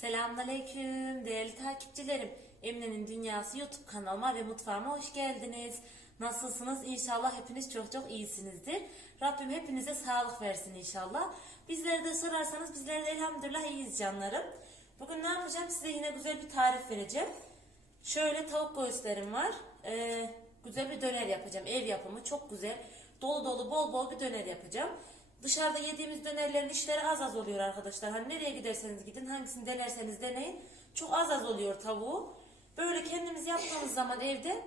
Selamünaleyküm değerli takipçilerim. Emine'nin Dünyası YouTube kanalıma ve mutfağıma hoş geldiniz. Nasılsınız? İnşallah hepiniz çok çok iyisinizdir. Rabbim hepinize sağlık versin inşallah. Bizleri de sorarsanız bizler de elhamdülillah iyiyiz canlarım. Bugün ne yapacağım? Size yine güzel bir tarif vereceğim. Şöyle tavuk göğüslerim var. Ee, güzel bir döner yapacağım. Ev yapımı çok güzel. Dolu dolu bol bol bir döner yapacağım. Dışarıda yediğimiz dönerlerin işleri az az oluyor arkadaşlar. Hani nereye giderseniz gidin hangisini denerseniz deneyin. Çok az az oluyor tavuğu. Böyle kendimiz yaptığımız zaman evde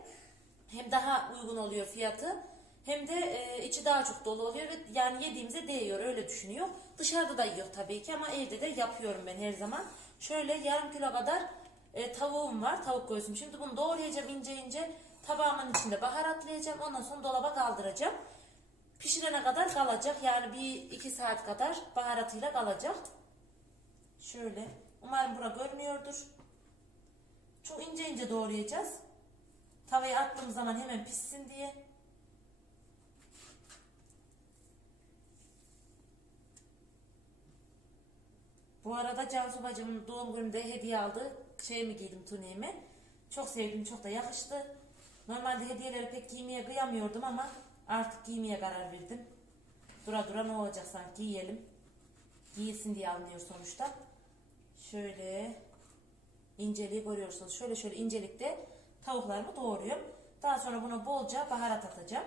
hem daha uygun oluyor fiyatı hem de e, içi daha çok dolu oluyor ve yani yediğimize değiyor öyle düşünüyor. Dışarıda da yiyor tabii ki ama evde de yapıyorum ben her zaman. Şöyle yarım kilo kadar e, tavuğum var tavuk göğsüm. Şimdi bunu doğrayacağım ince ince tabağımın içinde baharatlayacağım ondan sonra dolaba kaldıracağım. Pişirene kadar kalacak yani bir iki saat kadar baharatıyla kalacak. Şöyle umarım bura görmüyordur. Çok ince ince doğrayacağız. Tavaya attığım zaman hemen pişsin diye. Bu arada Cansu bacımın doğum gününde hediye aldı. Şeyimi giydim tuniğimi. Çok sevdim, çok da yakıştı. Normalde hediyeleri pek giymeye kıyamıyordum ama artık giymeye karar verdim. Dura dura ne olacak sanki giyelim. Giyilsin diye alınıyor sonuçta. Şöyle inceliği görüyorsunuz. Şöyle şöyle incelikte tavuklarımı doğruyorum. Daha sonra buna bolca baharat atacağım.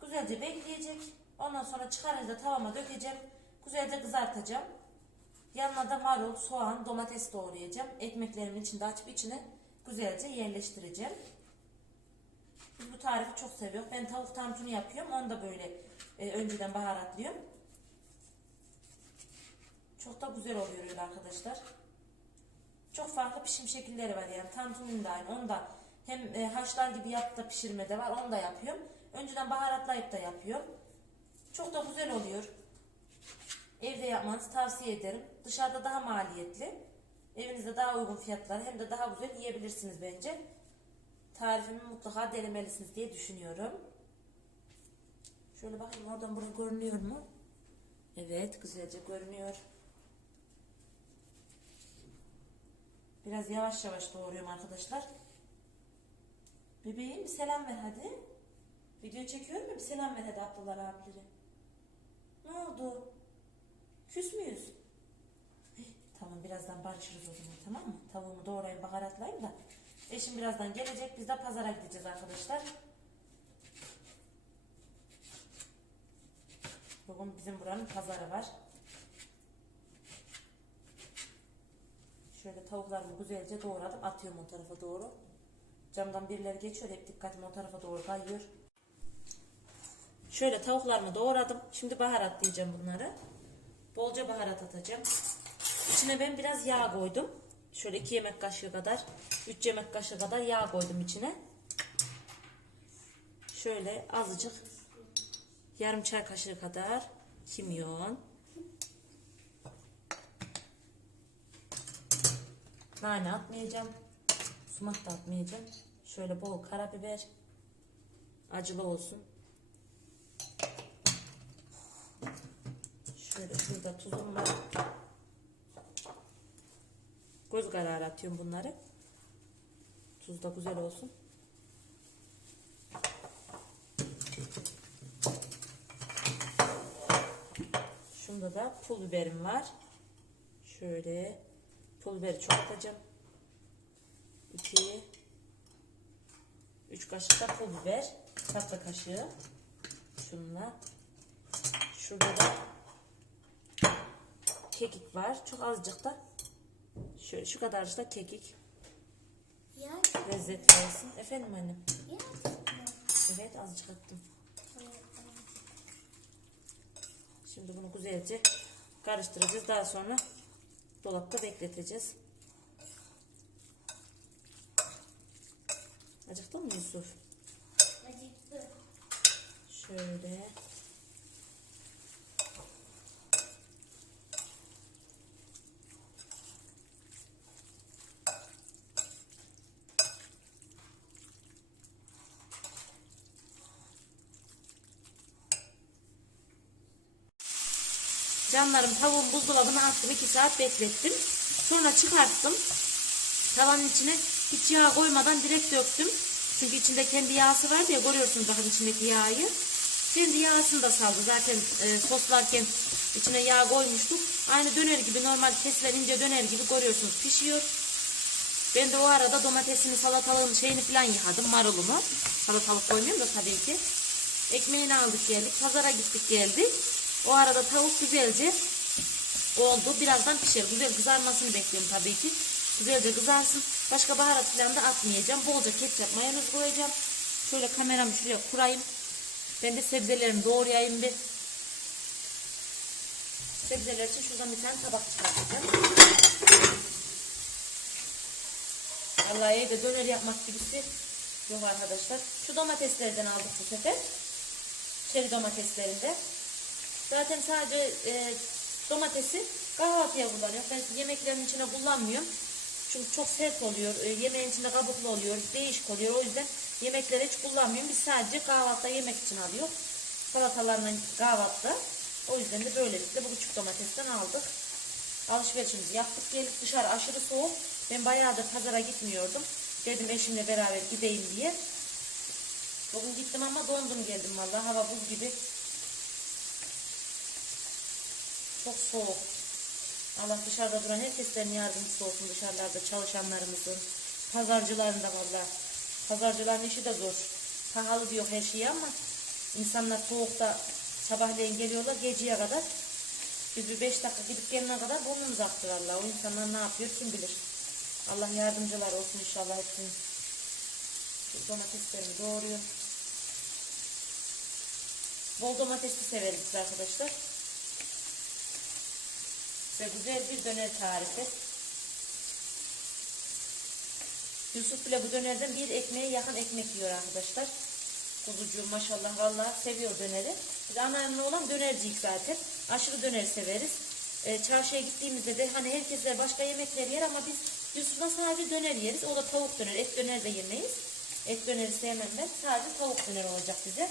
Güzelce bekleyecek. Ondan sonra çıkarınca tavama dökeceğim. Güzelce kızartacağım. Yanına da marul, soğan, domates doğrayacağım. Ekmeklerimin içinde açıp içine güzelce yerleştireceğim. Biz bu tarifi çok seviyoruz. Ben tavuk tantuni yapıyorum. Onu da böyle e, önceden baharatlıyorum. Çok da güzel oluyor öyle arkadaşlar. Çok farklı pişim şekilleri var yani. Tantuninin de aynı. Onu da hem e, haşlar gibi yapıp da pişirme de var. Onu da yapıyorum. Önceden baharatlayıp da yapıyorum. Çok da güzel oluyor. Evde yapmanızı tavsiye ederim. Dışarıda daha maliyetli. Evinizde daha uygun fiyatlar hem de daha güzel yiyebilirsiniz bence. Tarifimi mutlaka denemelisiniz diye düşünüyorum. Şöyle bakayım oradan buraya görünüyor mu? Evet güzelce görünüyor. Biraz yavaş yavaş doğruyorum arkadaşlar. Bebeğim bir selam ver hadi. Video çekiyorum ya bir selam ver hadi Abdullah abileri. Ne oldu? Küs müyüz? Heh, tamam birazdan barışırız o zaman tamam mı? Tavuğumu doğrayayım baharatlayayım da. Eşim birazdan gelecek biz de pazara gideceğiz arkadaşlar. Bugün bizim buranın pazarı var. Şöyle tavuklarımı güzelce doğradım. Atıyorum o tarafa doğru. Camdan birileri geçiyor. Hep dikkatim o tarafa doğru kayıyor. Şöyle tavuklarımı doğradım. Şimdi baharatlayacağım bunları. Bolca baharat atacağım. İçine ben biraz yağ koydum. Şöyle 2 yemek kaşığı kadar, 3 yemek kaşığı kadar yağ koydum içine. Şöyle azıcık yarım çay kaşığı kadar kimyon. Nane atmayacağım. Sumak da atmayacağım. Şöyle bol karabiber. Acılı olsun. Şöyle şurada tuzum var. Göz kararı atıyorum bunları. Tuz da güzel olsun. Şunda da pul biberim var. Şöyle pul biberi çok atacağım. 2 3 kaşık da pul biber. Tatlı kaşığı. Şununla. Şurada da kekik var. Çok azıcık da şöyle şu kadar da kekik. Lezzet versin. Efendim annem. Evet azıcık attım. Şimdi bunu güzelce karıştıracağız. Daha sonra dolapta bekleteceğiz. Acıktın mı Yusuf? Acıktı. Şöyle. Canlarım tavuğun buzdolabına attım 2 saat beklettim. Sonra çıkarttım. Tavanın içine hiç yağ koymadan direkt döktüm. Çünkü içinde kendi yağısı var diye görüyorsunuz bakın içindeki yağı. Kendi yağısını da saldı. Zaten e, soslarken içine yağ koymuştuk. Aynı döner gibi normal kesilen ince döner gibi görüyorsunuz pişiyor. Ben de o arada domatesini, salatalığın şeyini falan yıkadım, marulunu. Salatalık koymuyorum da tabii ki. Ekmeğini aldık geldik, pazara gittik geldik. O arada tavuk güzelce oldu. Birazdan pişer. Güzel kızarmasını bekliyorum tabii ki. Güzelce kızarsın. Başka baharat falan da atmayacağım. Bolca ketçap, mayonez koyacağım. Şöyle kameramı şuraya kurayım. Ben de sebzelerimi doğrayayım bir. Sebzeler için şuradan bir tane tabak çıkartacağım. Vallahi evde döner yapmak gibisi yok arkadaşlar. Şu domateslerden aldık bu sefer. Çeri domateslerinden. Zaten sadece e, domatesi kahvaltıya kullanıyorum. Ben yemeklerin içine kullanmıyorum. Çünkü çok sert oluyor. E, yemeğin içinde kabuklu oluyor. Değişik oluyor. O yüzden yemeklere hiç kullanmıyorum. Biz sadece kahvaltıda yemek için alıyor. Salatalarla kahvaltıda. O yüzden de böylelikle bu küçük domatesten aldık. Alışverişimizi yaptık geldik dışarı aşırı soğuk. Ben bayağıdır pazara gitmiyordum. Dedim eşimle beraber gideyim diye. Bugün gittim ama dondum geldim vallahi hava buz gibi. Çok soğuk. Allah dışarıda duran herkeslerin yardımcısı olsun dışarılarda çalışanlarımızın, pazarcıların da valla. Pazarcıların işi de zor. Pahalı diyor her şeyi ama insanlar soğukta sabahleyin geliyorlar geceye kadar. Biz bir beş dakika gidip gelene kadar burnumuz aktır Allah. O insanlar ne yapıyor kim bilir. Allah yardımcılar olsun inşallah hepsinin. Şu domateslerimi doğruyorum. Bol domatesli severiz arkadaşlar. Ve güzel bir döner tarifi. Yusuf bile bu dönerden bir ekmeğe yakın ekmek yiyor arkadaşlar. Kuzucuğum maşallah vallahi seviyor döneri. Biz anneanne olan dönerciyik zaten. Aşırı döner severiz. Ee, çarşıya gittiğimizde de hani herkese başka yemekler yer ama biz Yusuf'la sadece döner yeriz. O da tavuk döner. Et döner de yemeyiz. Et döneri sevmem ben. Sadece tavuk döner olacak bize.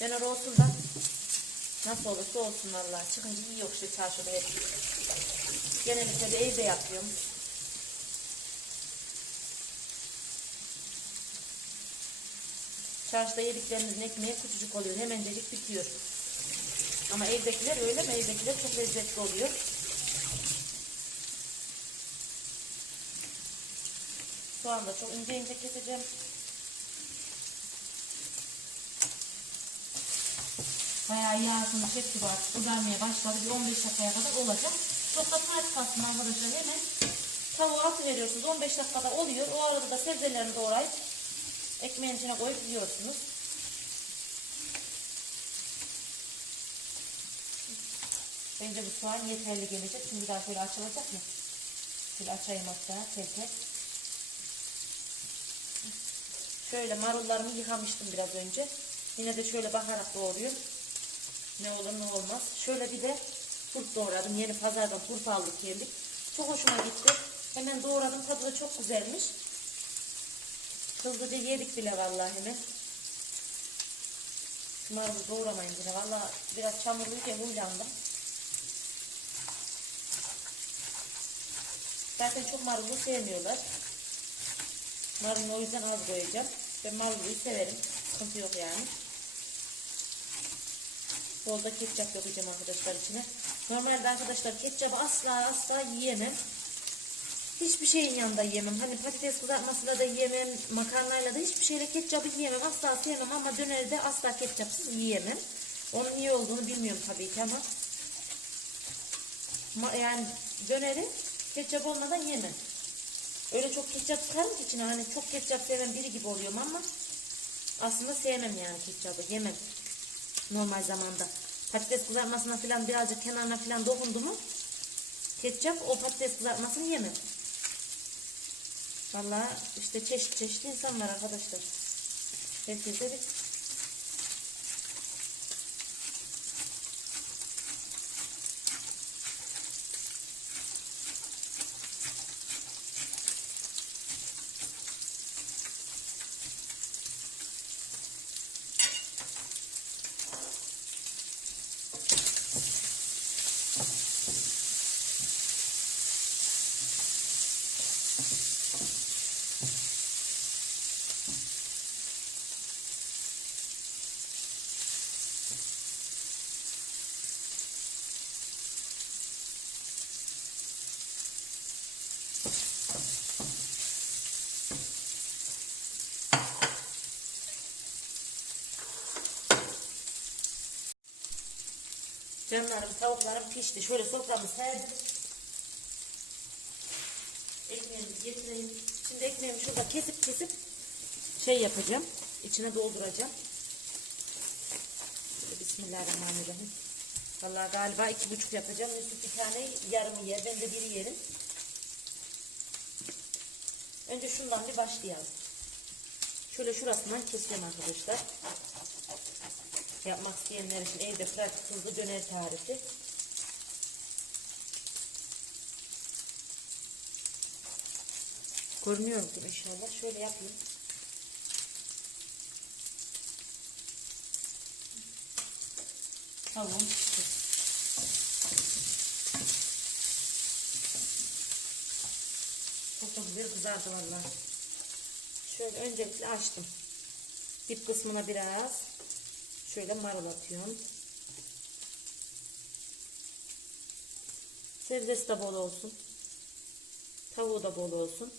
Döner olsun da nasıl olursa olsun vallahi. Çıkınca iyi yok işte çarşıda hep. Genellikle de evde yapıyorum. Çarşıda yediklerimizin ekmeği küçücük oluyor. Hemencecik bitiyor. Ama evdekiler öyle mi? Evdekiler çok lezzetli oluyor. Soğan da çok ince ince keseceğim. Bayağı yağsını çekti var. Kızarmaya başladı. Bir 15 dakikaya kadar olacak. Çok da pratik aslında arkadaşlar. Hemen tavuğa atıveriyorsunuz. 15 dakikada oluyor. O arada da sebzelerini doğrayıp ekmeğin içine koyup yiyorsunuz. Bence bu soğan yeterli gelecek. Şimdi daha şöyle açılacak mı? Şöyle açayım hatta tek tek. Şöyle marullarımı yıkamıştım biraz önce. Yine de şöyle bakarak doğruyorum. Ne olur ne olmaz. Şöyle bir de turp doğradım. Yeni pazardan turp aldık geldik. Çok hoşuma gitti. Hemen doğradım. Tadı da çok güzelmiş. Hızlıca yedik bile vallahi hemen. Şu marulu doğramayın yine. Vallahi biraz çamurluyken huylandım. Zaten çok marulu sevmiyorlar. Marulu o yüzden az koyacağım. Ben maruluyu severim. Sıkıntı yok yani. Bolda ketçap yapacağım arkadaşlar içine. Normalde arkadaşlar ketçabı asla asla yiyemem. Hiçbir şeyin yanında yiyemem. Hani patates kızartmasıyla da yiyemem. Makarnayla da hiçbir şeyle ketçabı yiyemem. Asla sevmem ama dönerde asla ketçapsız yiyemem. Onun iyi olduğunu bilmiyorum tabii ki ama. Ma- yani döneri ketçap olmadan yemem. Öyle çok ketçap sıkarım ki içine. Hani çok ketçap seven biri gibi oluyorum ama aslında sevmem yani ketçabı. Yemem. Normal zamanda. Patates kızartmasına falan birazcık kenarına falan dokundu mu ketçap o patates kızartmasını yemem. Vallahi işte çeşit çeşit insan var arkadaşlar. Herkese bir Canlarım tavuklarım pişti. Şöyle soframı serdim. Ekmeğimizi getireyim. Şimdi ekmeğimi şurada kesip kesip şey yapacağım. İçine dolduracağım. Bismillahirrahmanirrahim. Vallahi galiba iki buçuk yapacağım. Yusuf bir tane yarımı yer. Ben de biri yerim. Önce şundan bir başlayalım. Şöyle şurasından kesiyorum arkadaşlar. Yapmak isteyenler için evde pratik hızlı döner tarifi. Görünüyordur inşallah. Şöyle yapayım. Tavuğum pişti. Çok da güzel kızardı. Şöyle öncelikle açtım. Dip kısmına biraz şöyle marul atıyorum. Sebzesi de bol olsun. Tavuğu da bol olsun.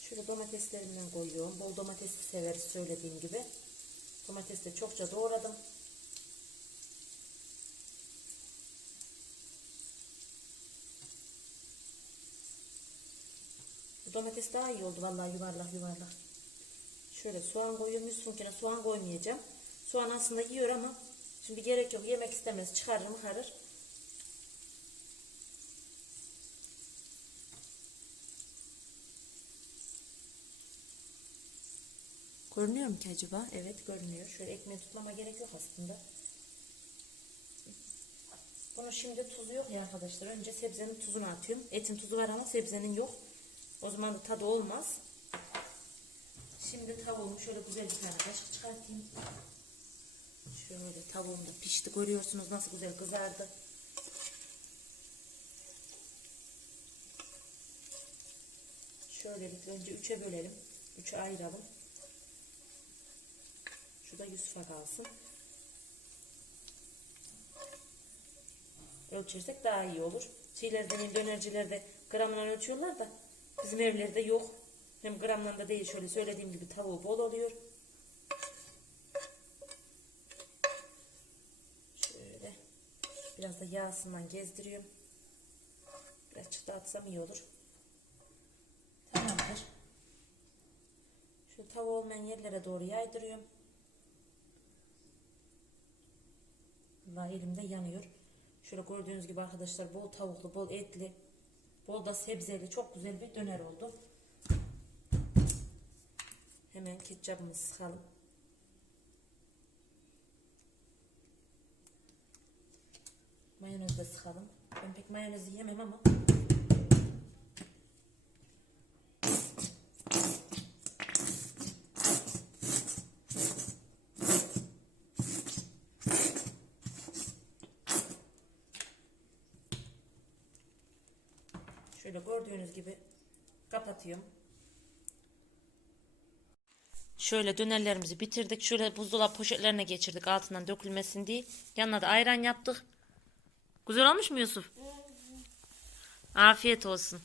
Şöyle domateslerimden koyuyorum. Bol domatesli severiz söylediğim gibi. Domatesi de çokça doğradım. Domates daha iyi oldu vallahi yuvarlak yuvarlak. Şöyle soğan koyuyorum. Yusuf'unkine soğan koymayacağım. Soğan aslında yiyor ama şimdi gerek yok. Yemek istemez. Çıkarır mı karır. Görünüyor mu ki acaba? Evet görünüyor. Şöyle ekmeği tutmama gerek yok aslında. Bunun şimdi tuzu yok ya arkadaşlar. Önce sebzenin tuzunu atıyorum. Etin tuzu var ama sebzenin yok. O zaman da tadı olmaz. Şimdi tavuğumu şöyle güzel bir tane kaşık çıkartayım. Şöyle tavuğum da pişti. Görüyorsunuz nasıl güzel kızardı. Şöylelikle önce üçe bölelim. Üçe ayıralım. Şu da Yusuf'a kalsın. Ölçersek daha iyi olur. Şeylerde, dönercilerde gramla ölçüyorlar da bizim evlerde yok. Hem gramla da değil şöyle söylediğim gibi tavuğu bol oluyor. Şöyle biraz da yağsından gezdiriyorum. Biraz çıtı atsam iyi olur. Tamamdır. Şu tavuğu olmayan yerlere doğru yaydırıyorum. Vallahi elimde yanıyor. Şöyle gördüğünüz gibi arkadaşlar bol tavuklu, bol etli, bol da sebzeli çok güzel bir döner oldu. Hemen ketçapımızı sıkalım. Mayonez de sıkalım. Ben pek mayonezi yemem ama Şöyle gördüğünüz gibi kapatıyorum. Şöyle dönerlerimizi bitirdik. Şöyle buzdolabı poşetlerine geçirdik altından dökülmesin diye. Yanına da ayran yaptık. Güzel olmuş mu Yusuf? Afiyet olsun.